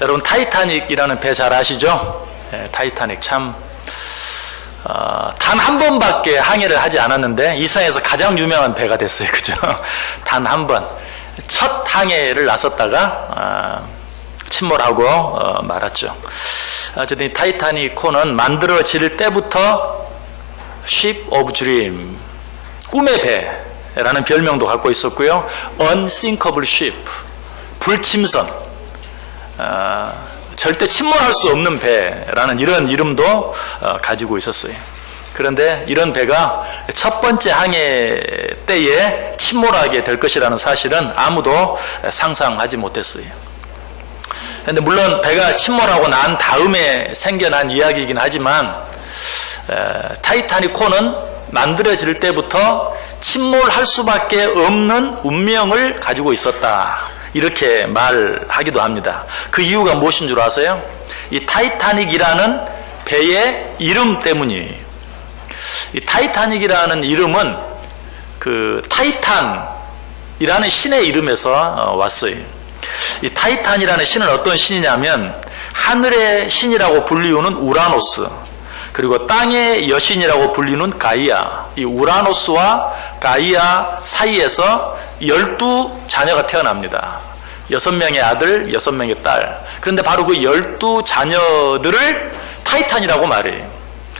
여러분 타이타닉이라는 배 잘 아시죠? 타이타닉 참 단 한 번밖에 항해를 하지 않았는데 이 세상에서 가장 유명한 배가 됐어요. 그죠? 단 한 번. 첫 항해를 나섰다가 침몰하고 말았죠. 어쨌든 타이타닉 호는 만들어질 때부터 Ship of Dream, 꿈의 배라는 별명도 갖고 있었고요. Unsinkable Ship, 불침선, 절대 침몰할 수 없는 배라는 이런 이름도 가지고 있었어요. 그런데 이런 배가 첫 번째 항해 때에 침몰하게 될 것이라는 사실은 아무도 상상하지 못했어요. 그런데 물론 배가 침몰하고 난 다음에 생겨난 이야기이긴 하지만 타이타닉호는 만들어질 때부터 침몰할 수밖에 없는 운명을 가지고 있었다, 이렇게 말하기도 합니다. 그 이유가 무엇인 줄 아세요? 이 타이타닉이라는 배의 이름 때문이에요. 이 타이타닉이라는 이름은 그 타이탄이라는 신의 이름에서 왔어요. 이 타이탄이라는 신은 어떤 신이냐면 하늘의 신이라고 불리우는 우라노스, 그리고 땅의 여신이라고 불리는 가이아, 이 우라노스와 가이아 사이에서 12자녀가 태어납니다. 6명의 아들, 6명의 딸. 그런데 바로 그 12자녀들을 타이탄이라고 말해요.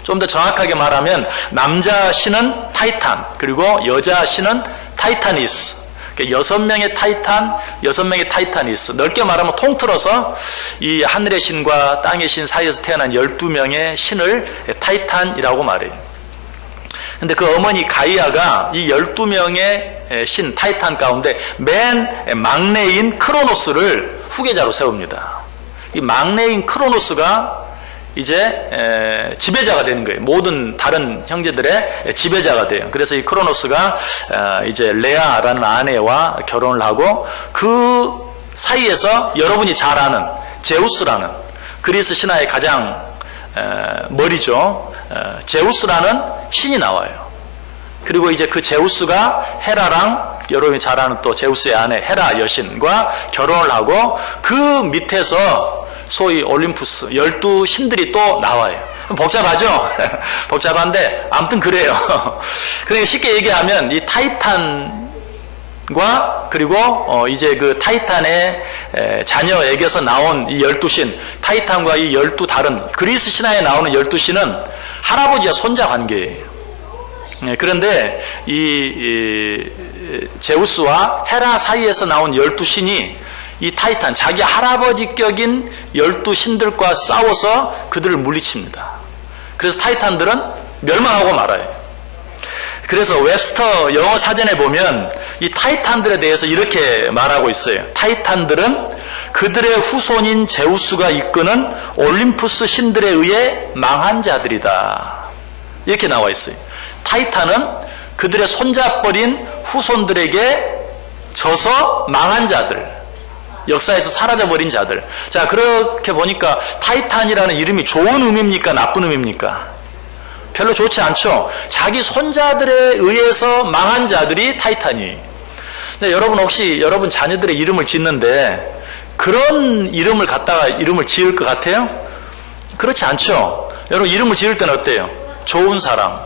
좀 더 정확하게 말하면 남자 신은 타이탄, 그리고 여자 신은 타이타니스. 6명의 타이탄, 6명의 타이타니스. 넓게 말하면 통틀어서 이 하늘의 신과 땅의 신 사이에서 태어난 12명의 신을 타이탄이라고 말해요. 근데 그 어머니 가이아가 이 12명의 신 타이탄 가운데 맨 막내인 크로노스를 후계자로 세웁니다. 이 막내인 크로노스가 이제 지배자가 되는 거예요. 모든 다른 형제들의 지배자가 돼요. 그래서 이 크로노스가 이제 레아라는 아내와 결혼을 하고 그 사이에서 여러분이 잘 아는 제우스라는 그리스 신화의 가장 머리죠. 제우스라는 신이 나와요. 그리고 이제 그 제우스가 헤라랑 여러분이 잘 아는 또 제우스의 아내 헤라 여신과 결혼을 하고 그 밑에서 소위 올림푸스 12신들이 또 나와요. 복잡하죠? 복잡한데 아무튼 그래요. 그러니까 쉽게 얘기하면 이 타이탄과 그리고 이제 그 타이탄의 자녀에게서 나온 이 12신, 타이탄과 이 12 다른 그리스 신화에 나오는 12신은 할아버지와 손자 관계예요. 그런데 이 제우스와 헤라 사이에서 나온 12신이 이 타이탄, 자기 할아버지격인 12신들과 싸워서 그들을 물리칩니다. 그래서 타이탄들은 멸망하고 말아요. 그래서 웹스터 영어 사전에 보면 이 타이탄들에 대해서 이렇게 말하고 있어요. 타이탄들은 그들의 후손인 제우스가 이끄는 올림푸스 신들에 의해 망한 자들이다, 이렇게 나와 있어요. 타이탄은 그들의 손자뻘인 후손들에게 져서 망한 자들, 역사에서 사라져버린 자들. 자, 그렇게 보니까 타이탄이라는 이름이 좋은 의미입니까? 나쁜 의미입니까? 별로 좋지 않죠. 자기 손자들에 의해서 망한 자들이 타이탄이. 근데 여러분 혹시 여러분 자녀들의 이름을 짓는데 그런 이름을 갖다가 이름을 지을 것 같아요? 그렇지 않죠. 여러분 이름을 지을 때는 어때요? 좋은 사람,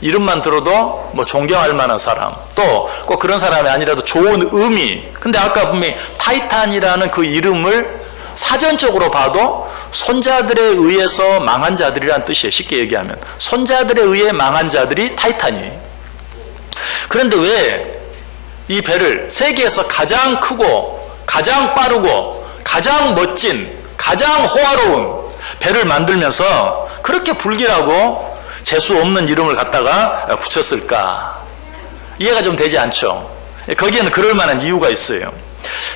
이름만 들어도 뭐 존경할 만한 사람, 또 꼭 그런 사람이 아니라도 좋은 의미. 근데 아까 분명히 타이탄이라는 그 이름을 사전적으로 봐도 손자들에 의해서 망한 자들이란 뜻이에요. 쉽게 얘기하면 손자들에 의해 망한 자들이 타이탄이에요. 그런데 왜 이 배를 세계에서 가장 크고 가장 빠르고 가장 멋진 가장 호화로운 배를 만들면서 그렇게 불길하고 재수 없는 이름을 갖다가 붙였을까? 이해가 좀 되지 않죠? 거기에는 그럴 만한 이유가 있어요.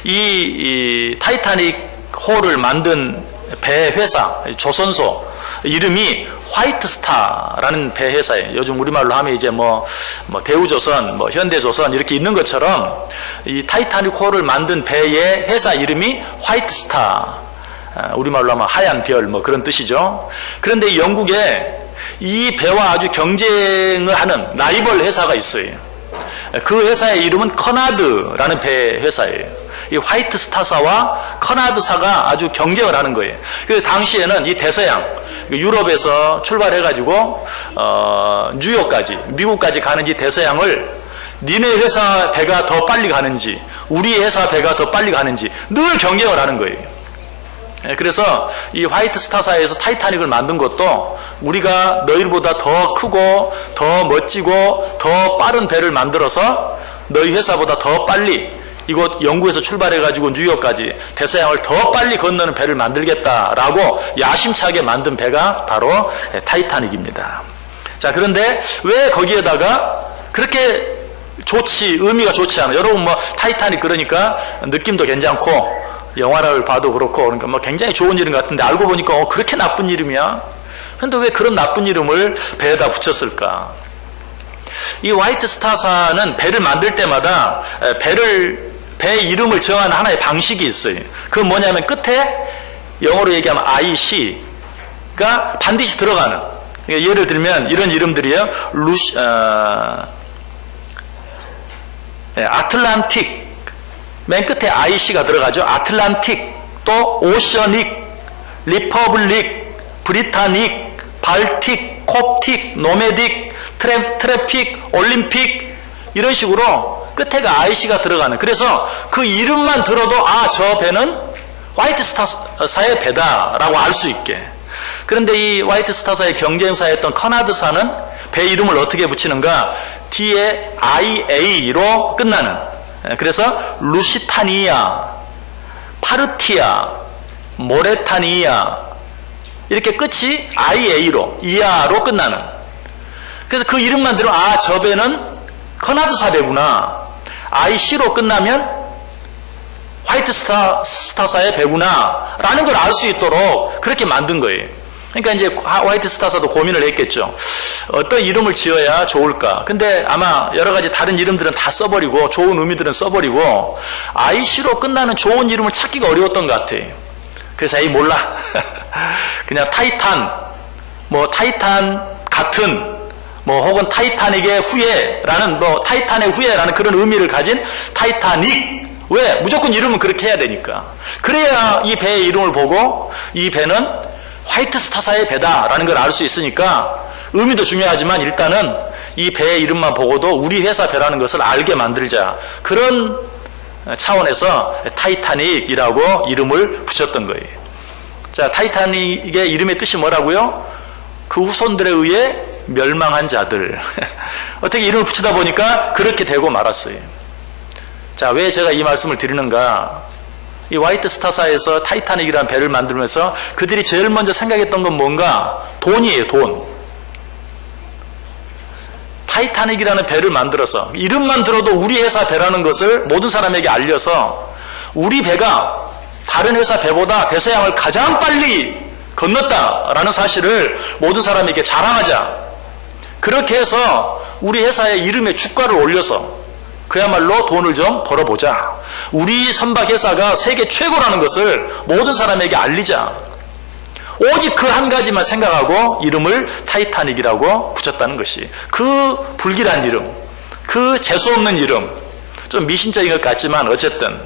이 타이타닉 호를 만든 배 회사, 조선소 이름이 화이트스타라는 배 회사예요. 요즘 우리말로 하면 이제 뭐 대우조선, 뭐 현대조선 이렇게 있는 것처럼 이 타이타닉 호를 만든 배의 회사 이름이 화이트스타, 우리말로 하면 하얀 별 뭐 그런 뜻이죠. 그런데 영국에 이 배와 아주 경쟁을 하는 라이벌 회사가 있어요. 그 회사의 이름은 커나드라는 배 회사예요. 이 화이트 스타사와 커나드사가 아주 경쟁을 하는 거예요. 그 당시에는 이 대서양, 유럽에서 출발해가지고 뉴욕까지, 미국까지 가는 이 대서양을 니네 회사 배가 더 빨리 가는지 우리 회사 배가 더 빨리 가는지 늘 경쟁을 하는 거예요. 그래서 이 화이트 스타사에서 타이타닉을 만든 것도 우리가 너희보다 더 크고 더 멋지고 더 빠른 배를 만들어서 너희 회사보다 더 빨리 이곳 영국에서 출발해가지고 뉴욕까지 대서양을 더 빨리 건너는 배를 만들겠다라고 야심차게 만든 배가 바로 타이타닉입니다. 자, 그런데 왜 거기에다가 그렇게 의미가 좋지 않아요? 여러분 뭐 타이타닉 그러니까 느낌도 괜찮고 영화를 봐도 그렇고 그러니까 뭐 굉장히 좋은 이름 같은데 알고 보니까 그렇게 나쁜 이름이야? 근데 왜 그런 나쁜 이름을 배에다 붙였을까? 이 화이트 스타사는 배를 만들 때마다 배 이름을 정하는 하나의 방식이 있어요. 그건 뭐냐면 끝에 영어로 얘기하면 IC가 반드시 들어가는. 그러니까 예를 들면 이런 이름들이에요. 아틀란틱, 맨 끝에 IC가 들어가죠. 아틀란틱, 또 오셔닉, 리퍼블릭, 브리타닉, 발틱, 콥틱, 노메딕, 트래픽, 올림픽 이런 식으로 끝에가 IC가 들어가는. 그래서 그 이름만 들어도 저 배는 화이트 스타사의 배다라고 알 수 있게. 그런데 이 화이트 스타사의 경쟁사였던 커나드사는 배 이름을 어떻게 붙이는가? 뒤에 IA로 끝나는. 그래서 루시타니아, 파르티아, 모레타니아 이렇게 끝이 IA로, 이아로 끝나는. 그래서 그 이름만 들으면 저 배는 커나드사 배구나. IC로 끝나면 화이트 스타사의 배구나 라는 걸 알 수 있도록 그렇게 만든 거예요. 그러니까 이제 화이트 스타사도 고민을 했겠죠. 어떤 이름을 지어야 좋을까? 근데 아마 여러 가지 다른 이름들은 다 써버리고 좋은 의미들은 써버리고 IC로 끝나는 좋은 이름을 찾기가 어려웠던 것 같아요. 그래서 몰라. 그냥 타이탄, 뭐 타이탄 같은, 뭐 혹은 타이타닉의 후예라는, 뭐 타이탄의 후예라는 그런 의미를 가진 타이타닉. 왜? 무조건 이름은 그렇게 해야 되니까. 그래야 이 배의 이름을 보고 이 배는 화이트 스타사의 배다라는 걸 알 수 있으니까 의미도 중요하지만 일단은 이 배의 이름만 보고도 우리 회사 배라는 것을 알게 만들자. 그런 차원에서 타이타닉이라고 이름을 붙였던 거예요. 자, 타이타닉의 이름의 뜻이 뭐라고요? 그 후손들에 의해 멸망한 자들. 어떻게 이름을 붙이다 보니까 그렇게 되고 말았어요. 자, 왜 제가 이 말씀을 드리는가? 이 화이트 스타사에서 타이타닉이라는 배를 만들면서 그들이 제일 먼저 생각했던 건 뭔가? 돈이에요, 돈. 타이타닉이라는 배를 만들어서 이름만 들어도 우리 회사 배라는 것을 모든 사람에게 알려서 우리 배가 다른 회사 배보다 대서양을 가장 빨리 건넜다라는 사실을 모든 사람에게 자랑하자. 그렇게 해서 우리 회사의 이름에 주가를 올려서 그야말로 돈을 좀 벌어보자. 우리 선박회사가 세계 최고라는 것을 모든 사람에게 알리자. 오직 그 한 가지만 생각하고 이름을 타이타닉이라고 붙였다는 것이, 그 불길한 이름, 그 재수없는 이름, 좀 미신적인 것 같지만 어쨌든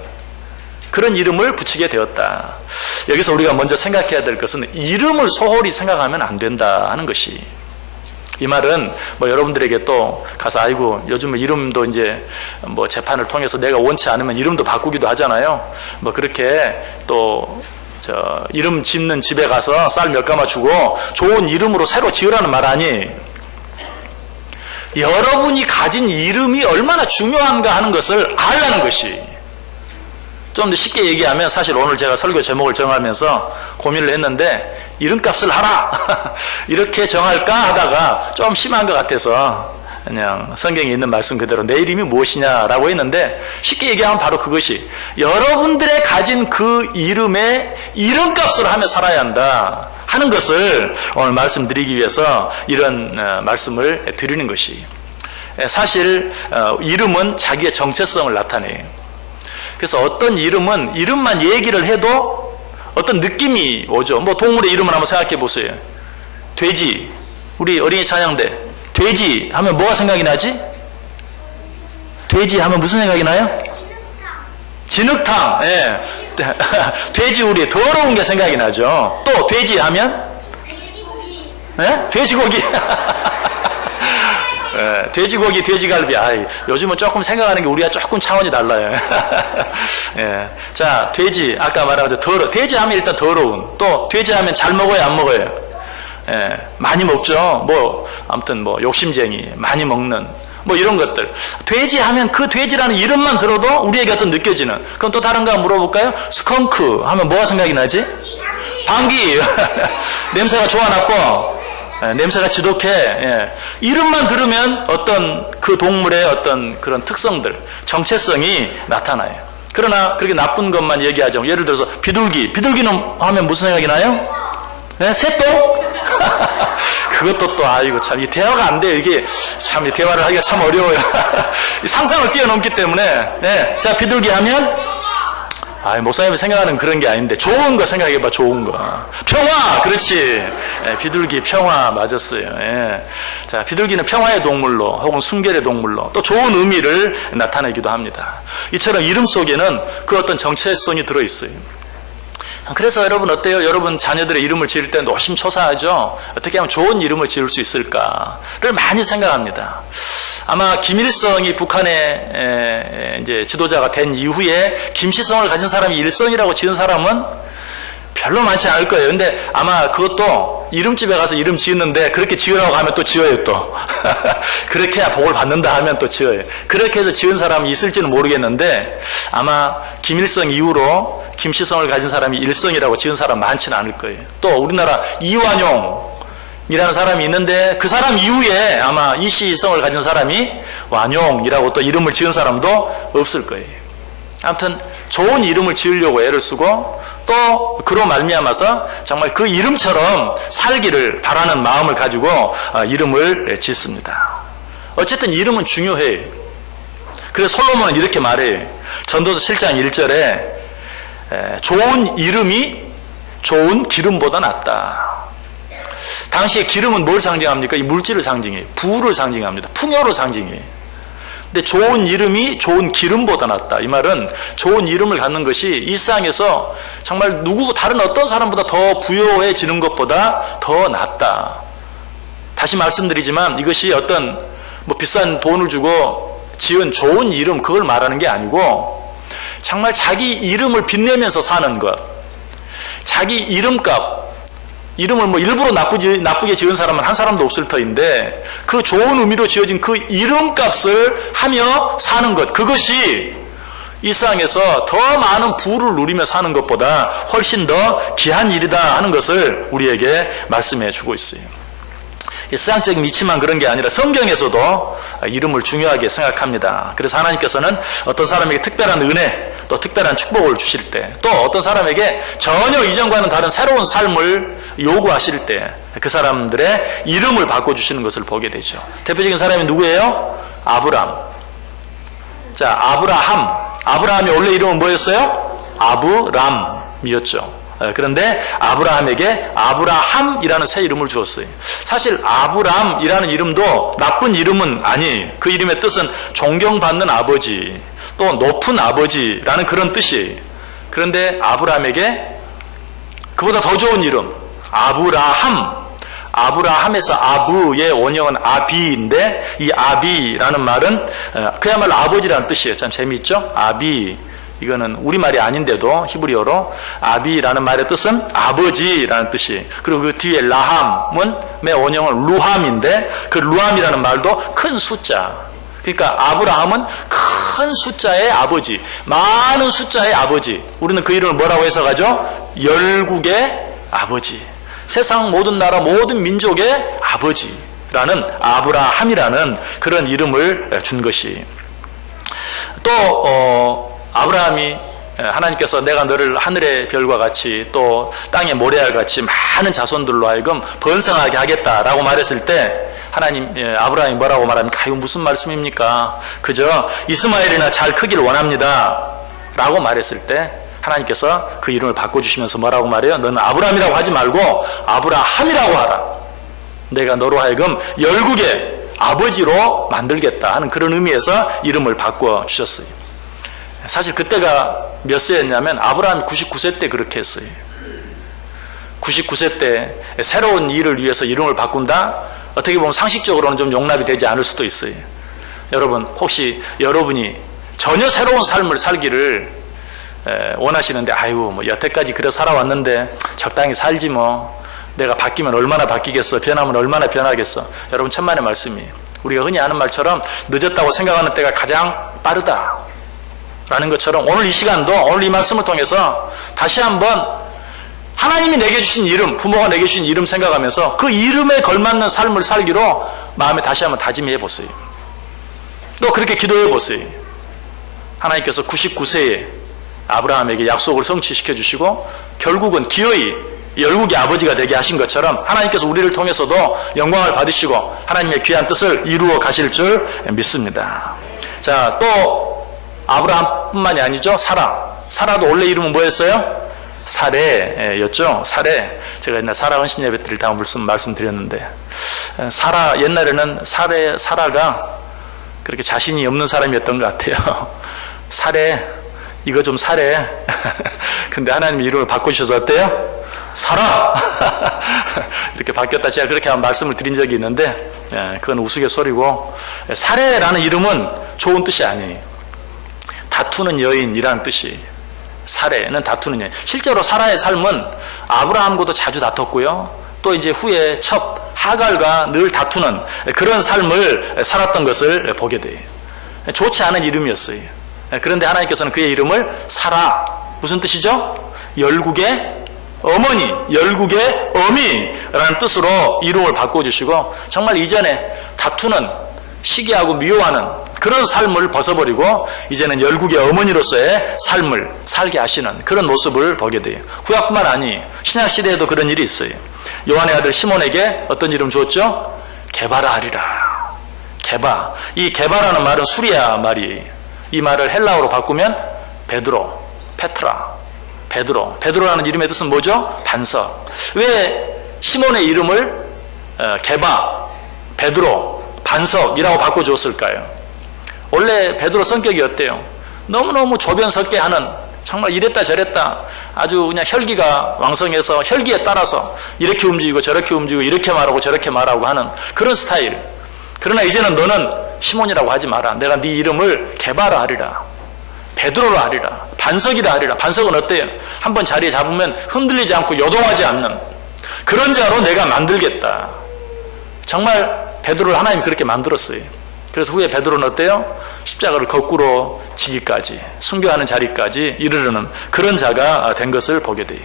그런 이름을 붙이게 되었다. 여기서 우리가 먼저 생각해야 될 것은 이름을 소홀히 생각하면 안 된다 하는 것이, 이 말은 뭐 여러분들에게 또 가서 아이고 요즘은 이름도 이제 뭐 재판을 통해서 내가 원치 않으면 이름도 바꾸기도 하잖아요. 뭐 그렇게 또 이름 짓는 집에 가서 쌀 몇 가마 주고 좋은 이름으로 새로 지으라는 말 아니에요. 여러분이 가진 이름이 얼마나 중요한가 하는 것을 알라는 것이. 좀 더 쉽게 얘기하면, 사실 오늘 제가 설교 제목을 정하면서 고민을 했는데 이름값을 하라 이렇게 정할까 하다가 좀 심한 것 같아서 그냥 성경에 있는 말씀 그대로 내 이름이 무엇이냐라고 했는데, 쉽게 얘기하면 바로 그것이 여러분들의 가진 그 이름의 이름값을 하며 살아야 한다 하는 것을 오늘 말씀드리기 위해서 이런 말씀을 드리는 것이, 사실 이름은 자기의 정체성을 나타내요. 그래서 어떤 이름은 이름만 얘기를 해도 어떤 느낌이 오죠. 뭐 동물의 이름을 한번 생각해 보세요. 돼지, 우리 어린이 찬양대 돼지 하면 뭐가 생각이 나지? 돼지 하면 무슨 생각이 나요? 진흙탕, 예. 돼지우리, 더러운 게 생각이 나죠. 또 돼지 하면? 예? 돼지고기. 예, 돼지고기, 돼지갈비. 요즘은 조금 생각하는 게 우리가 조금 차원이 달라요. 예. 자, 돼지, 아까 말한 것처럼 돼지 하면 일단 더러운. 또 돼지 하면 잘 먹어요, 안 먹어요? 예, 많이 먹죠. 아무튼 욕심쟁이, 많이 먹는, 이런 것들. 돼지 하면 그 돼지라는 이름만 들어도 우리에게 어떤 느껴지는. 그럼 또 다른 거 물어볼까요? 스컹크 하면 뭐가 생각이 나지? 방귀. 냄새가 좋아놨고, 냄새가 지독해. 예. 이름만 들으면 어떤 그 동물의 어떤 그런 특성들, 정체성이 나타나요. 그러나 그렇게 나쁜 것만 얘기하죠. 예를 들어서 비둘기. 비둘기는 하면 무슨 생각이 나요? 네? 새똥? 그것도 참, 이 대화가 안 돼요. 이게 참, 이 대화를 하기가 참 어려워요. 상상을 뛰어넘기 때문에. 네. 자, 비둘기 하면? 목사님이 생각하는 그런 게 아닌데, 좋은 거 생각해봐, 좋은 거. 평화! 그렇지. 예, 비둘기, 평화, 맞았어요. 예. 자, 비둘기는 평화의 동물로, 혹은 순결의 동물로, 또 좋은 의미를 나타내기도 합니다. 이처럼 이름 속에는 그 어떤 정체성이 들어있어요. 그래서 여러분 어때요? 여러분 자녀들의 이름을 지을 때 노심초사하죠? 어떻게 하면 좋은 이름을 지을 수 있을까를 많이 생각합니다. 아마 김일성이 북한의 이제 지도자가 된 이후에 김시성을 가진 사람이 일성이라고 지은 사람은 별로 많지 않을 거예요. 근데 아마 그것도 이름집에 가서 이름 지었는데 그렇게 지으라고 하면 또 지어요, 또. 그렇게 해야 복을 받는다 하면 또 지어요. 그렇게 해서 지은 사람이 있을지는 모르겠는데 아마 김일성 이후로 김시성을 가진 사람이 일성이라고 지은 사람 많지는 않을 거예요. 또 우리나라 이완용이라는 사람이 있는데 그 사람 이후에 아마 이시성을 가진 사람이 완용이라고 또 이름을 지은 사람도 없을 거예요. 아무튼 좋은 이름을 지으려고 애를 쓰고 또 그로 말미암아서 정말 그 이름처럼 살기를 바라는 마음을 가지고 이름을 짓습니다. 어쨌든 이름은 중요해요. 그래서 솔로몬은 이렇게 말해요. 전도서 7장 1절에 좋은 이름이 좋은 기름보다 낫다. 당시에 기름은 뭘 상징합니까? 이 물질을 상징해요. 부를 상징합니다. 풍요를 상징해요. 근데 좋은 이름이 좋은 기름보다 낫다. 이 말은 좋은 이름을 갖는 것이 일상에서 정말 다른 어떤 사람보다 더 부유해지는 것보다 더 낫다. 다시 말씀드리지만 이것이 어떤 비싼 돈을 주고 지은 좋은 이름, 그걸 말하는 게 아니고 정말 자기 이름을 빛내면서 사는 것, 자기 이름값, 이름을 일부러 나쁘게 지은 사람은 한 사람도 없을 터인데 그 좋은 의미로 지어진 그 이름값을 하며 사는 것, 그것이 일상에서 더 많은 부를 누리며 사는 것보다 훨씬 더 귀한 일이다 하는 것을 우리에게 말씀해 주고 있어요. 세상적인 이치만 그런 게 아니라 성경에서도 이름을 중요하게 생각합니다. 그래서 하나님께서는 어떤 사람에게 특별한 은혜, 또 특별한 축복을 주실 때, 또 어떤 사람에게 전혀 이전과는 다른 새로운 삶을 요구하실 때 그 사람들의 이름을 바꿔주시는 것을 보게 되죠. 대표적인 사람이 누구예요? 아브람. 자, 아브라함이 원래 이름은 뭐였어요? 아브람이었죠. 그런데 아브라함에게 아브라함이라는 새 이름을 주었어요. 사실 아브람이라는 이름도 나쁜 이름은 아니에요. 그 이름의 뜻은 존경받는 아버지, 또 높은 아버지라는 그런 뜻이에요. 그런데 아브라함에게 그보다 더 좋은 이름 아브라함에서 아부의 원형은 아비인데 이 아비라는 말은 그야말로 아버지라는 뜻이에요. 참 재미있죠? 아비, 이거는 우리말이 아닌데도 히브리어로 아비라는 말의 뜻은 아버지라는 뜻이에요. 그리고 그 뒤에 라함은 원형은 루함인데 그 루함이라는 말도 큰 숫자. 그러니까 아브라함은 큰 숫자의 아버지, 많은 숫자의 아버지. 우리는 그 이름을 뭐라고 해석하죠? 열국의 아버지, 세상 모든 나라 모든 민족의 아버지라는 아브라함이라는 그런 이름을 준 것이. 또 아브라함이 하나님께서 내가 너를 하늘의 별과 같이 또 땅의 모래알 같이 많은 자손들로 하여금 번성하게 하겠다라고 말했을 때 하나님, 아브라함이 뭐라고 말합니까? 이거 무슨 말씀입니까? 그저 이스마엘이나 잘 크길 원합니다 라고 말했을 때 하나님께서 그 이름을 바꿔주시면서 뭐라고 말해요? 너는 아브라함이라고 하지 말고 아브라함이라고 하라. 내가 너로 하여금 열국의 아버지로 만들겠다 하는 그런 의미에서 이름을 바꿔주셨어요. 사실 그때가 몇 세였냐면 아브라함이 99세 때 그렇게 했어요. 99세 때 새로운 일을 위해서 이름을 바꾼다? 어떻게 보면 상식적으로는 좀 용납이 되지 않을 수도 있어요. 여러분, 혹시 여러분이 전혀 새로운 삶을 살기를 원하시는데, 아이고, 뭐 여태까지 그래 살아왔는데 적당히 살지 뭐. 내가 바뀌면 얼마나 바뀌겠어. 변하면 얼마나 변하겠어. 여러분, 천만의 말씀이에요. 우리가 흔히 하는 말처럼 늦었다고 생각하는 때가 가장 빠르다 라는 것처럼, 오늘 이 시간도, 오늘 이 말씀을 통해서 다시 한번 하나님이 내게 주신 이름, 부모가 내게 주신 이름 생각하면서 그 이름에 걸맞는 삶을 살기로 마음에 다시 한번 다짐해 보세요. 또 그렇게 기도해 보세요. 하나님께서 99세에 아브라함에게 약속을 성취시켜 주시고 결국은 기어이 열국의 아버지가 되게 하신 것처럼 하나님께서 우리를 통해서도 영광을 받으시고 하나님의 귀한 뜻을 이루어 가실 줄 믿습니다. 자, 또 아브라함뿐만이 아니죠. 사라도 원래 이름은 뭐였어요? 사레였죠. 사레. 제가 옛날 사라 헌신 예배 드릴 때 말씀드렸는데, 사라, 옛날에는 사라가 그렇게 자신이 없는 사람이었던 것 같아요. 사레, 이거 좀 사래. 근데 하나님이 이름을 바꾸셔서 어때요? 사라! 이렇게 바뀌었다. 제가 그렇게 한 말씀을 드린 적이 있는데, 그건 우스갯소리고, 사레라는 이름은 좋은 뜻이 아니에요. 다투는 여인이라는 뜻이에요. 사레는 다투는 여인. 실제로 사라의 삶은 아브라함과도 자주 다퉜고요. 또 이제 후에 첩 하갈과 늘 다투는 그런 삶을 살았던 것을 보게 돼요. 좋지 않은 이름이었어요. 그런데 하나님께서는 그의 이름을 사라, 무슨 뜻이죠? 열국의 어머니, 열국의 어미라는 뜻으로 이름을 바꿔주시고, 정말 이전에 다투는, 시기하고 미워하는 그런 삶을 벗어버리고 이제는 열국의 어머니로서의 삶을 살게 하시는 그런 모습을 보게 돼요. 구약뿐만 아니 신약 시대에도 그런 일이 있어요. 요한의 아들 시몬에게 어떤 이름 주었죠? 게바라 하리라. 게바. 이 게바라는 말은 수리아 말이에요. 이 말을 헬라어로 바꾸면 베드로, 페트라, 베드로라는 이름의 뜻은 뭐죠? 반석. 왜 시몬의 이름을 게바, 베드로, 반석이라고 바꿔주었을까요? 원래 베드로 성격이 어때요? 너무너무 조변석계 하는, 정말 이랬다 저랬다, 아주 그냥 혈기가 왕성해서 혈기에 따라서 이렇게 움직이고 저렇게 움직이고 이렇게 말하고 저렇게 말하고 하는 그런 스타일. 그러나 이제는 너는 시몬이라고 하지 마라. 내가 네 이름을 게바라 하리라, 베드로라 하리라, 반석이라 하리라. 반석은 어때요? 한번 자리에 잡으면 흔들리지 않고 요동하지 않는 그런 자로 내가 만들겠다. 정말 베드로를 하나님이 그렇게 만들었어요. 그래서 후에 베드로는 어때요? 십자가를 거꾸로 지기까지, 순교하는 자리까지 이르르는 그런 자가 된 것을 보게 돼요.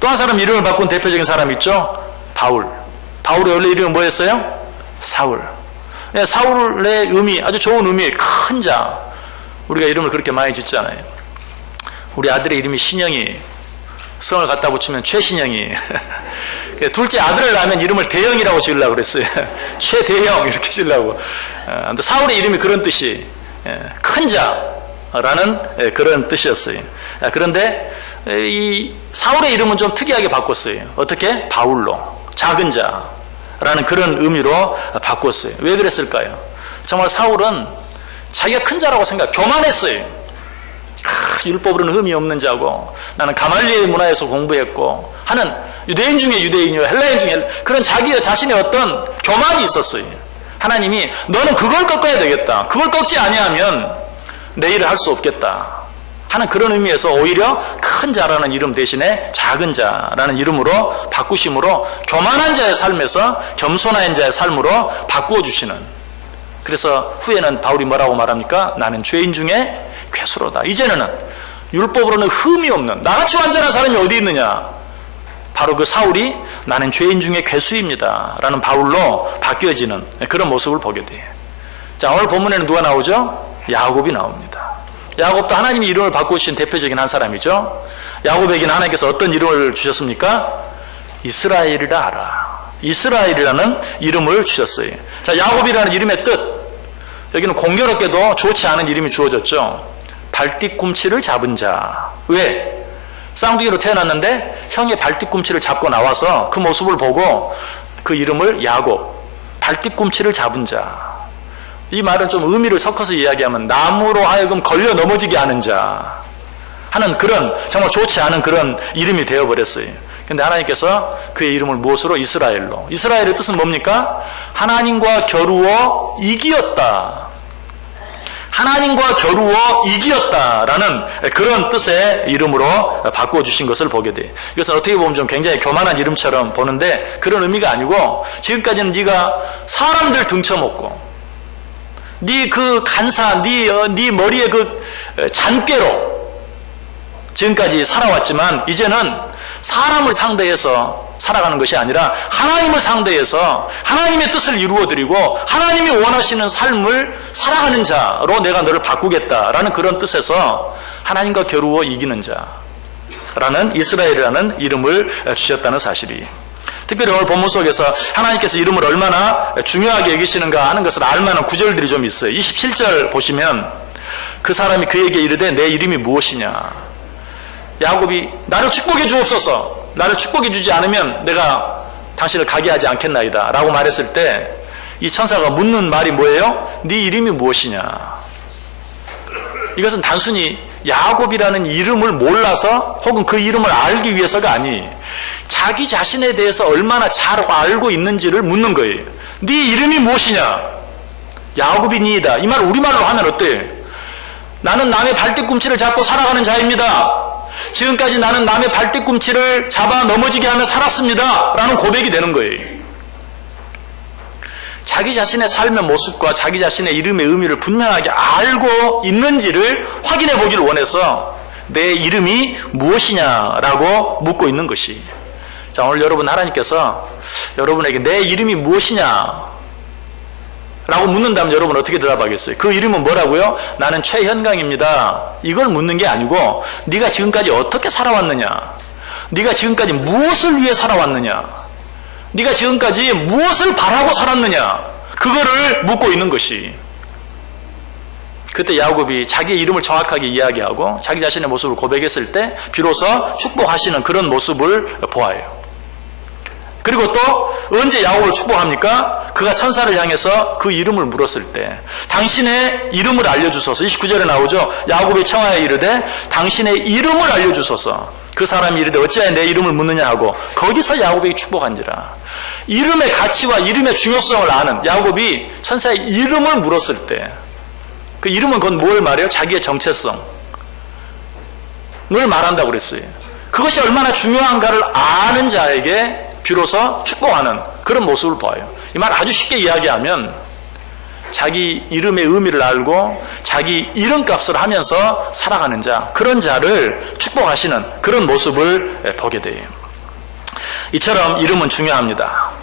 또 한 사람 이름을 바꾼 대표적인 사람 있죠? 바울의 원래 이름은 뭐였어요? 사울. 사울의 의미, 아주 좋은 의미, 큰 자. 우리가 이름을 그렇게 많이 짓잖아요. 우리 아들의 이름이 신영이, 성을 갖다 붙이면 최신영이. 둘째 아들을 낳으면 이름을 대영이라고 지으려고 그랬어요. 최대영 이렇게 지으려고. 사울의 이름이 그런 뜻이, 큰 자라는 그런 뜻이었어요. 그런데 이 사울의 이름은 좀 특이하게 바꿨어요. 어떻게? 바울로, 작은 자라는 그런 의미로 바꿨어요. 왜 그랬을까요? 정말 사울은 자기가 큰 자라고 교만했어요. 율법으로는 흠이 없는 자고, 나는 가말리엘 문화에서 공부했고 하는 유대인 중에 유대인이요, 헬라인 중에 그런 자기 자신의 어떤 교만이 있었어요. 하나님이 너는 그걸 꺾어야 되겠다. 그걸 꺾지 아니하면 내 일을 할 수 없겠다 하는 그런 의미에서 오히려 큰 자라는 이름 대신에 작은 자라는 이름으로 바꾸심으로 교만한 자의 삶에서 겸손한 자의 삶으로 바꾸어 주시는. 그래서 후에는 바울이 뭐라고 말합니까? 나는 죄인 중에 괴수로다. 이제는 율법으로는 흠이 없는 나같이 완전한 사람이 어디 있느냐? 바로 그 사울이 나는 죄인 중에 괴수입니다 라는 바울로 바뀌어지는 그런 모습을 보게 돼요. 자, 오늘 본문에는 누가 나오죠? 야곱이 나옵니다. 야곱도 하나님이 이름을 바꾸신 대표적인 한 사람이죠. 야곱에게는 하나님께서 어떤 이름을 주셨습니까? 이스라엘이라 하라. 이스라엘이라는 이름을 주셨어요. 자, 야곱이라는 이름의 뜻, 여기는 공교롭게도 좋지 않은 이름이 주어졌죠. 발뒤꿈치를 잡은 자. 왜? 쌍둥이로 태어났는데 형의 발뒤꿈치를 잡고 나와서 그 모습을 보고 그 이름을 야곱, 발뒤꿈치를 잡은 자. 이 말은 좀 의미를 섞어서 이야기하면 나무로 하여금 걸려 넘어지게 하는 자 하는 그런 정말 좋지 않은 그런 이름이 되어버렸어요. 근데 하나님께서 그의 이름을 무엇으로? 이스라엘로. 이스라엘의 뜻은 뭡니까? 하나님과 겨루어 이기었다. 하나님과 겨루어 이기었다라는 그런 뜻의 이름으로 바꿔주신 것을 보게 돼요. 이것은 어떻게 보면 좀 굉장히 교만한 이름처럼 보는데 그런 의미가 아니고, 지금까지는 네가 사람들 등쳐먹고 네 그 간사, 네 머리에 그 잔꾀로 지금까지 살아왔지만, 이제는 사람을 상대해서 살아가는 것이 아니라 하나님을 상대해서 하나님의 뜻을 이루어드리고 하나님이 원하시는 삶을 살아가는 자로 내가 너를 바꾸겠다라는 그런 뜻에서 하나님과 겨루어 이기는 자라는 이스라엘이라는 이름을 주셨다는 사실이, 특별히 오늘 본문 속에서 하나님께서 이름을 얼마나 중요하게 여기시는가 하는 것을 알만한 구절들이 좀 있어요. 27절 보시면 그 사람이 그에게 이르되 내 이름이 무엇이냐. 야곱이 나를 축복해 주옵소서, 나를 축복해 주지 않으면 내가 당신을 가게 하지 않겠나이다 라고 말했을 때 이 천사가 묻는 말이 뭐예요? 네 이름이 무엇이냐. 이것은 단순히 야곱이라는 이름을 몰라서 혹은 그 이름을 알기 위해서가 아니, 자기 자신에 대해서 얼마나 잘 알고 있는지를 묻는 거예요. 네 이름이 무엇이냐. 야곱이니이다. 이 말을 우리말로 하면 어때요? 나는 남의 발뒤꿈치를 잡고 살아가는 자입니다. 지금까지 나는 남의 발뒤꿈치를 잡아 넘어지게 하며 살았습니다 라는 고백이 되는 거예요. 자기 자신의 삶의 모습과 자기 자신의 이름의 의미를 분명하게 알고 있는지를 확인해 보기를 원해서 내 이름이 무엇이냐라고 묻고 있는 것이. 자, 오늘 여러분, 하나님께서 여러분에게 내 이름이 무엇이냐 라고 묻는다면 여러분 어떻게 대답하겠어요? 그 이름은 뭐라고요? 나는 최현강입니다. 이걸 묻는 게 아니고 네가 지금까지 어떻게 살아왔느냐, 네가 지금까지 무엇을 위해 살아왔느냐, 네가 지금까지 무엇을 바라고 살았느냐, 그거를 묻고 있는 것이. 그때 야곱이 자기의 이름을 정확하게 이야기하고 자기 자신의 모습을 고백했을 때 비로소 축복하시는 그런 모습을 보아요. 그리고 또 언제 야곱을 축복합니까? 그가 천사를 향해서 그 이름을 물었을 때 당신의 이름을 알려주소서. 29절에 나오죠. 야곱이 청하여 이르되 당신의 이름을 알려주소서. 그 사람이 이르되 어찌하여 내 이름을 묻느냐 하고 거기서 야곱에게 축복한지라. 이름의 가치와 이름의 중요성을 아는 야곱이 천사의 이름을 물었을 때 그 이름은 그건 뭘 말해요? 자기의 정체성을 말한다고 그랬어요. 그것이 얼마나 중요한가를 아는 자에게 비로소 축복하는 그런 모습을 보아요. 이 말 아주 쉽게 이야기하면 자기 이름의 의미를 알고 자기 이름값을 하면서 살아가는 자, 그런 자를 축복하시는 그런 모습을 보게 돼요. 이처럼 이름은 중요합니다.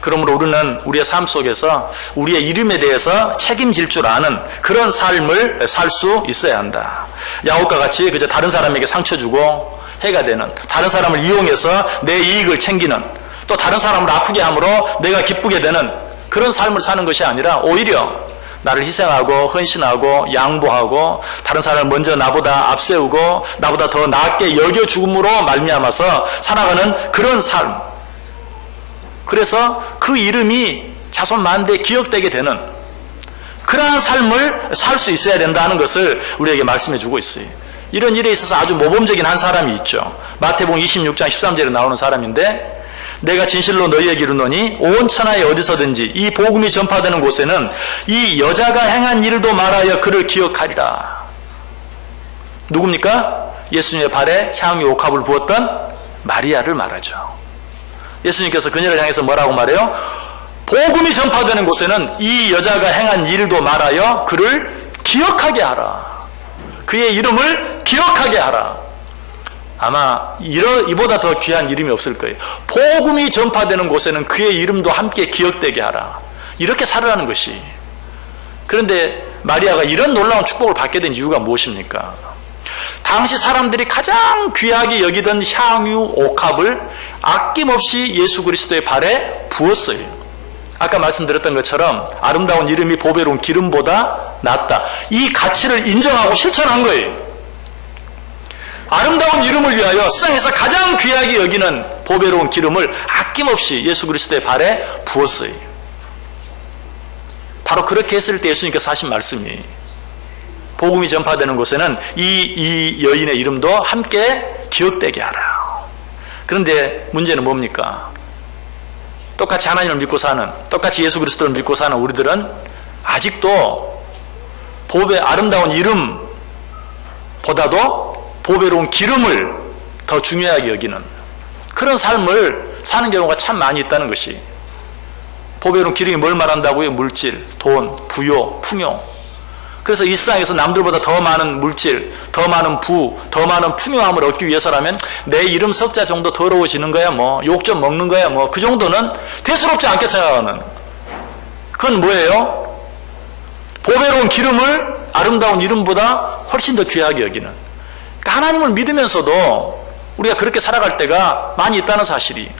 그러므로 우리는 우리의 삶 속에서 우리의 이름에 대해서 책임질 줄 아는 그런 삶을 살 수 있어야 한다. 야곱과 같이 그저 다른 사람에게 상처 주고 해가 되는, 다른 사람을 이용해서 내 이익을 챙기는, 또 다른 사람을 아프게 함으로 내가 기쁘게 되는 그런 삶을 사는 것이 아니라 오히려 나를 희생하고 헌신하고 양보하고 다른 사람을 먼저 나보다 앞세우고 나보다 더 낫게 여겨줌으로 말미암아서 살아가는 그런 삶. 그래서 그 이름이 자손 만대에 기억되게 되는 그러한 삶을 살 수 있어야 된다는 것을 우리에게 말씀해 주고 있어요. 이런 일에 있어서 아주 모범적인 한 사람이 있죠. 마태복음 26장 13절에 나오는 사람인데 내가 진실로 너희에게 이르노니 온 천하에 어디서든지 이 복음이 전파되는 곳에는 이 여자가 행한 일도 말하여 그를 기억하리라. 누굽니까? 예수님의 발에 향유 옥합을 부었던 마리아를 말하죠. 예수님께서 그녀를 향해서 뭐라고 말해요? 복음이 전파되는 곳에는 이 여자가 행한 일도 말하여 그를 기억하게 하라. 그의 이름을 기억하게 하라. 아마 이보다 더 귀한 이름이 없을 거예요. 복음이 전파되는 곳에는 그의 이름도 함께 기억되게 하라. 이렇게 살으라는 것이. 그런데 마리아가 이런 놀라운 축복을 받게 된 이유가 무엇입니까? 당시 사람들이 가장 귀하게 여기던 향유 옥합을 아낌없이 예수 그리스도의 발에 부었어요. 아까 말씀드렸던 것처럼 아름다운 이름이 보배로운 기름보다 낫다. 이 가치를 인정하고 실천한 거예요. 아름다운 이름을 위하여 세상에서 가장 귀하게 여기는 보배로운 기름을 아낌없이 예수 그리스도의 발에 부었어요. 바로 그렇게 했을 때 예수님께서 하신 말씀이 복음이 전파되는 곳에는 이 여인의 이름도 함께 기억되게 하라. 그런데 문제는 뭡니까? 똑같이 하나님을 믿고 사는, 똑같이 예수 그리스도를 믿고 사는 우리들은 아직도 보배 아름다운 이름보다도 보배로운 기름을 더 중요하게 여기는 그런 삶을 사는 경우가 참 많이 있다는 것이, 보배로운 기름이 뭘 말한다고요? 물질, 돈, 부요, 풍요. 그래서 이 세상에서 남들보다 더 많은 물질, 더 많은 부, 더 많은 풍요함을 얻기 위해서라면 내 이름 석자 정도 더러워지는 거야, 뭐 욕 좀 먹는 거야, 뭐 그 정도는 대수롭지 않게 생각하는, 그건 뭐예요? 보배로운 기름을 아름다운 이름보다 훨씬 더 귀하게 여기는. 그러니까 하나님을 믿으면서도 우리가 그렇게 살아갈 때가 많이 있다는 사실이,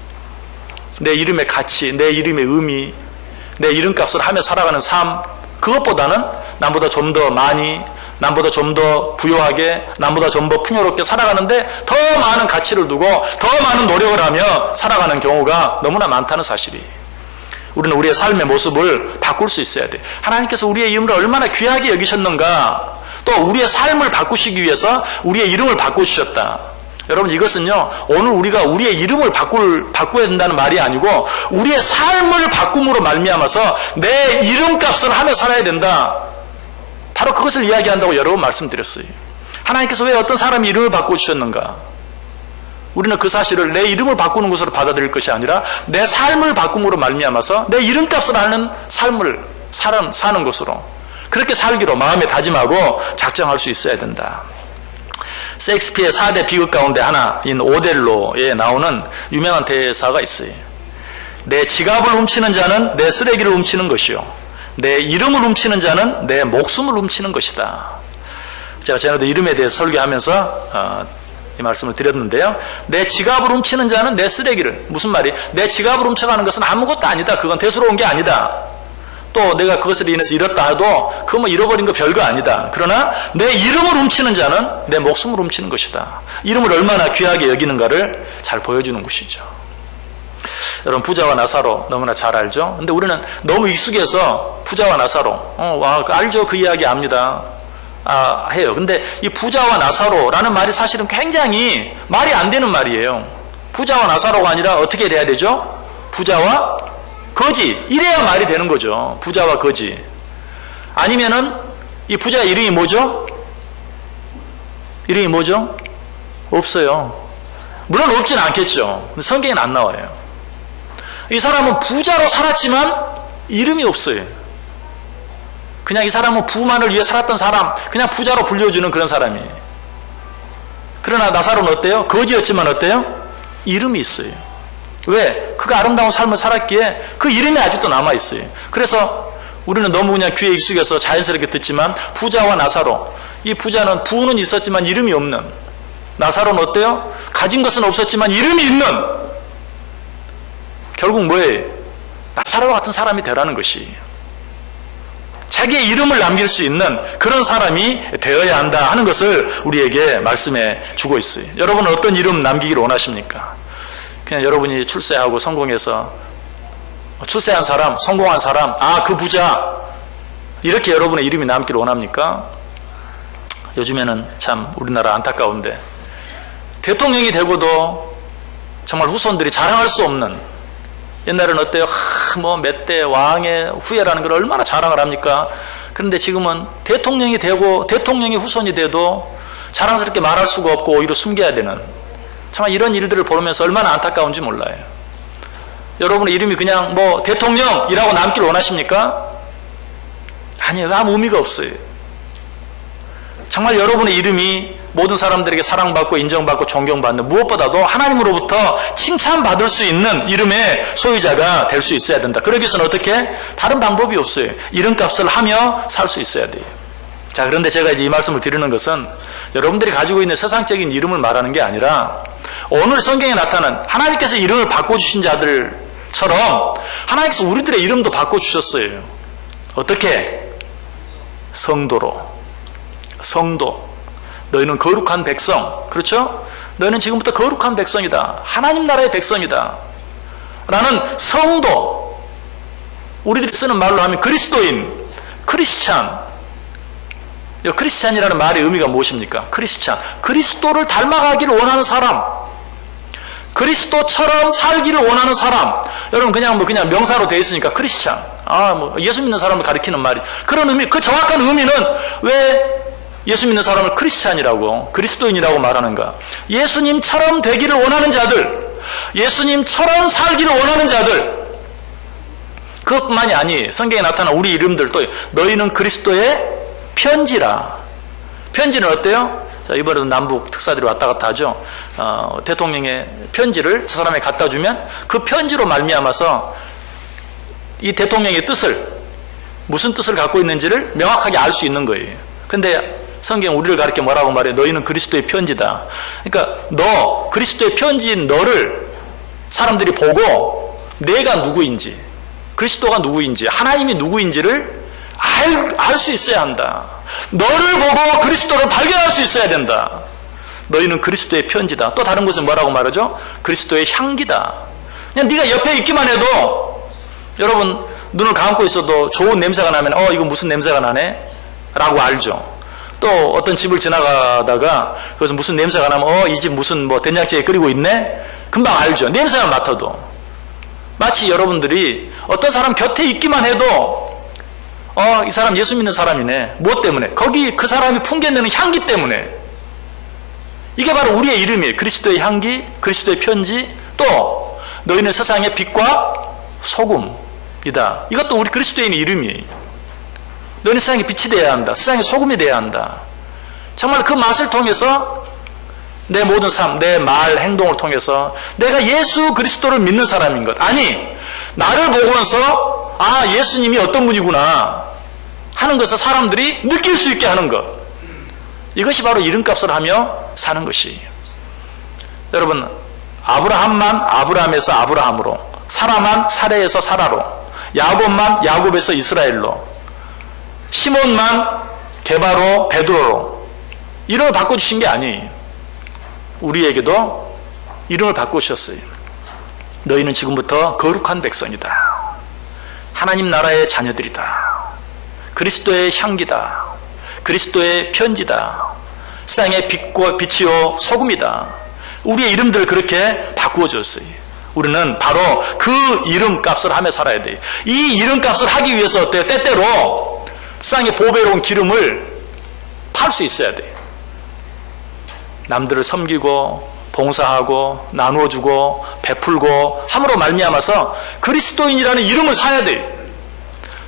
내 이름의 가치, 내 이름의 의미, 내 이름값을 하며 살아가는 삶, 그것보다는 남보다 좀 더 많이, 남보다 좀 더 부유하게, 남보다 좀 더 풍요롭게 살아가는데 더 많은 가치를 두고 더 많은 노력을 하며 살아가는 경우가 너무나 많다는 사실이, 우리는 우리의 삶의 모습을 바꿀 수 있어야 돼. 하나님께서 우리의 이름을 얼마나 귀하게 여기셨는가, 또 우리의 삶을 바꾸시기 위해서 우리의 이름을 바꿔주셨다. 여러분, 이것은요, 오늘 우리가 우리의 이름을 바꿔야 된다는 말이 아니고 우리의 삶을 바꿈으로 말미암아서 내 이름값을 하며 살아야 된다. 바로 그것을 이야기한다고 여러 번 말씀드렸어요. 하나님께서 왜 어떤 사람의 이름을 바꿔주셨는가? 우리는 그 사실을 내 이름을 바꾸는 것으로 받아들일 것이 아니라 내 삶을 바꿈으로 말미암아서 내 이름값을 하는 삶을 사는 것으로, 그렇게 살기로 마음에 다짐하고 작정할 수 있어야 된다. 셰익스피어의 4대 비극 가운데 하나인 오델로에 나오는 유명한 대사가 있어요. 내 지갑을 훔치는 자는 내 쓰레기를 훔치는 것이요, 내 이름을 훔치는 자는 내 목숨을 훔치는 것이다. 제가 전에도 이름에 대해서 설교하면서 이 말씀을 드렸는데요. 내 지갑을 훔치는 자는 내 쓰레기를, 무슨 말이? 내 지갑을 훔쳐가는 것은 아무것도 아니다. 그건 대수로운 게 아니다. 또 내가 그것을 인해서 잃었다 해도 그거 뭐 잃어버린 거 별거 아니다. 그러나 내 이름을 훔치는 자는 내 목숨을 훔치는 것이다. 이름을 얼마나 귀하게 여기는가를 잘 보여주는 것이죠. 여러분, 부자와 나사로 너무나 잘 알죠? 근데 우리는 너무 익숙해서 부자와 나사로, 알죠? 그 이야기 압니다. 해요. 근데 이 부자와 나사로라는 말이 사실은 굉장히 말이 안 되는 말이에요. 부자와 나사로가 아니라 어떻게 돼야 되죠? 부자와 거지, 이래야 말이 되는 거죠. 부자와 거지. 아니면은 이 부자의 이름이 뭐죠? 이름이 뭐죠? 없어요. 물론 없진 않겠죠. 성경에는 안 나와요. 이 사람은 부자로 살았지만 이름이 없어요. 그냥 이 사람은 부만을 위해 살았던 사람, 그냥 부자로 불려주는 그런 사람이에요. 그러나 나사로는 어때요? 거지였지만 어때요? 이름이 있어요. 왜? 그가 아름다운 삶을 살았기에 그 이름이 아직도 남아있어요. 그래서 우리는 너무 그냥 귀에 익숙해서 자연스럽게 듣지만, 부자와 나사로, 이 부자는 부는 있었지만 이름이 없는, 나사로는 어때요? 가진 것은 없었지만 이름이 있는, 결국 뭐예요? 나사로와 같은 사람이 되라는 것이, 자기의 이름을 남길 수 있는 그런 사람이 되어야 한다 하는 것을 우리에게 말씀해 주고 있어요. 여러분은 어떤 이름 남기기를 원하십니까? 그냥 여러분이 출세하고 성공해서 출세한 사람, 성공한 사람, 그 부자, 이렇게 여러분의 이름이 남기를 원합니까? 요즘에는 참 우리나라 안타까운데, 대통령이 되고도 정말 후손들이 자랑할 수 없는, 옛날에는 어때요? 뭐 몇 대 왕의 후예라는 걸 얼마나 자랑을 합니까? 그런데 지금은 대통령이 되고 대통령의 후손이 돼도 자랑스럽게 말할 수가 없고 오히려 숨겨야 되는, 정말 이런 일들을 보면서 얼마나 안타까운지 몰라요. 여러분의 이름이 그냥 뭐 대통령이라고 남기를 원하십니까? 아니요, 아무 의미가 없어요. 정말 여러분의 이름이 모든 사람들에게 사랑받고 인정받고 존경받는, 무엇보다도 하나님으로부터 칭찬받을 수 있는 이름의 소유자가 될 수 있어야 된다. 그러기 위해서는 어떻게? 다른 방법이 없어요. 이름값을 하며 살 수 있어야 돼요. 자, 그런데 제가 이제 이 말씀을 드리는 것은 여러분들이 가지고 있는 세상적인 이름을 말하는 게 아니라, 오늘 성경에 나타난 하나님께서 이름을 바꿔주신 자들처럼 하나님께서 우리들의 이름도 바꿔주셨어요. 어떻게? 성도로. 성도. 너희는 거룩한 백성. 그렇죠? 너희는 지금부터 거룩한 백성이다. 하나님 나라의 백성이다. 라는 성도. 우리들이 쓰는 말로 하면 그리스도인, 크리스찬. 이 크리스찬이라는 말의 의미가 무엇입니까? 크리스찬, 그리스도를 닮아가기를 원하는 사람, 그리스도처럼 살기를 원하는 사람. 여러분 그냥 명사로 되어 있으니까 크리스찬, 예수 믿는 사람을 가리키는 말이, 그런 의미, 그 정확한 의미는 왜 예수 믿는 사람을 크리스찬이라고, 그리스도인이라고 말하는가? 예수님처럼 되기를 원하는 자들, 예수님처럼 살기를 원하는 자들. 그것뿐만이 아니, 성경에 나타난 우리 이름들, 또 너희는 그리스도의 편지라. 편지는 어때요? 자, 이번에도 남북 특사들이 왔다 갔다 하죠. 대통령의 편지를 저 사람에게 갖다 주면 그 편지로 말미암아서 이 대통령의 뜻을, 무슨 뜻을 갖고 있는지를 명확하게 알 수 있는 거예요. 근데 성경 우리를 가르쳐 뭐라고 말해? 너희는 그리스도의 편지다. 그러니까 너, 그리스도의 편지인 너를 사람들이 보고 내가 누구인지, 그리스도가 누구인지, 하나님이 누구인지를 알 수 있어야 한다. 너를 보고 그리스도를 발견할 수 있어야 된다. 너희는 그리스도의 편지다. 또 다른 곳은 뭐라고 말하죠? 그리스도의 향기다. 그냥 네가 옆에 있기만 해도, 여러분 눈을 감고 있어도 좋은 냄새가 나면 이거 무슨 냄새가 나네? 라고 알죠. 또 어떤 집을 지나가다가 그래서 무슨 냄새가 나면 이 집 무슨 된장찌개 끓이고 있네? 금방 알죠. 냄새만 맡아도. 마치 여러분들이 어떤 사람 곁에 있기만 해도 이 사람 예수 믿는 사람이네. 무엇 때문에? 거기 그 사람이 풍겨내는 향기 때문에. 이게 바로 우리의 이름이에요. 그리스도의 향기, 그리스도의 편지, 또 너희는 세상의 빛과 소금이다. 이것도 우리 그리스도인의 이름이에요. 너희는 세상의 빛이 되어야 한다. 세상의 소금이 되어야 한다. 정말 그 맛을 통해서 내 모든 삶, 내 말, 행동을 통해서 내가 예수 그리스도를 믿는 사람인 것. 아니, 나를 보고서 예수님이 어떤 분이구나 하는 것을 사람들이 느낄 수 있게 하는 것. 이것이 바로 이름값을 하며 사는 것이에요. 여러분, 아브라함만 아브라함에서 아브라함으로, 사라만 사레에서 사라로, 야곱만 야곱에서 이스라엘로, 시몬만 게바로 베드로로 이름을 바꿔주신 게 아니에요. 우리에게도 이름을 바꾸셨어요. 너희는 지금부터 거룩한 백성이다. 하나님 나라의 자녀들이다. 그리스도의 향기다. 그리스도의 편지다. 세상의 빛이요 소금이다. 우리의 이름들을 그렇게 바꾸어 줬어요. 우리는 바로 그 이름값을 하며 살아야 돼요. 이 이름값을 하기 위해서 어때요? 때때로 세상의 보배로운 기름을 팔 수 있어야 돼요. 남들을 섬기고 봉사하고 나누어주고 베풀고 함으로 말미암아서 그리스도인이라는 이름을 사야 돼요.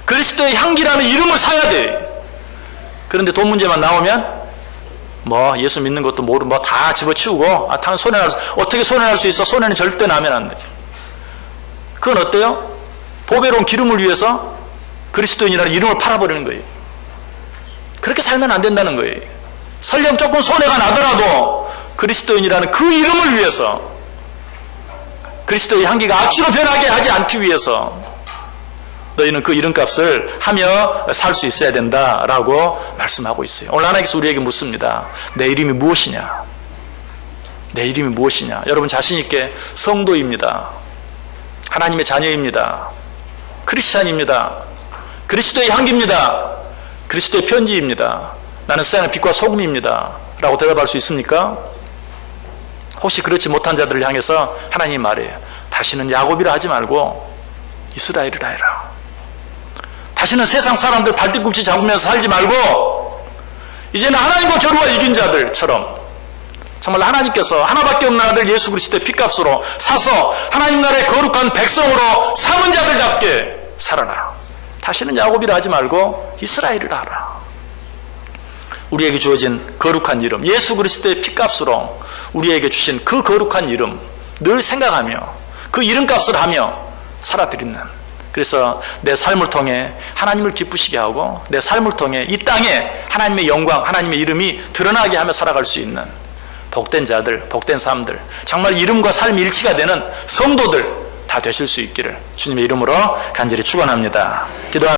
그리스도의 향기라는 이름을 사야 돼요. 그런데 돈 문제만 나오면 예수 믿는 것도 모르고 다 집어치우고 어떻게 손해날 수 있어? 손해는 절대 나면 안 돼. 그건 어때요? 보배로운 기름을 위해서 그리스도인이라는 이름을 팔아버리는 거예요. 그렇게 살면 안 된다는 거예요. 설령 조금 손해가 나더라도 그리스도인이라는 그 이름을 위해서, 그리스도의 향기가 악취로 변하게 하지 않기 위해서 너희는 그 이름값을 하며 살 수 있어야 된다라고 말씀하고 있어요. 오늘 하나님께서 우리에게 묻습니다. 내 이름이 무엇이냐? 내 이름이 무엇이냐? 여러분 자신 있게 성도입니다. 하나님의 자녀입니다. 크리스찬입니다. 그리스도의 향기입니다. 그리스도의 편지입니다. 나는 세상의 빛과 소금입니다. 라고 대답할 수 있습니까? 혹시 그렇지 못한 자들을 향해서 하나님 말해요. 다시는 야곱이라 하지 말고 이스라엘이라 해라. 다시는 세상 사람들 발뒤꿈치 잡으면서 살지 말고 이제는 하나님과 겨루어 이긴 자들처럼 정말 하나님께서 하나밖에 없는 아들 예수 그리스도의 핏값으로 사서 하나님 나라의 거룩한 백성으로 삼은 자들답게 살아라. 다시는 야곱이라 하지 말고 이스라엘이라 하라. 우리에게 주어진 거룩한 이름, 예수 그리스도의 핏값으로 우리에게 주신 그 거룩한 이름 늘 생각하며 그 이름값을 하며 살아드리는, 그래서 내 삶을 통해 하나님을 기쁘시게 하고 내 삶을 통해 이 땅에 하나님의 영광, 하나님의 이름이 드러나게 하며 살아갈 수 있는 복된 자들, 복된 사람들, 정말 이름과 삶이 일치가 되는 성도들 다 되실 수 있기를 주님의 이름으로 간절히 축원합니다. 기도합니다.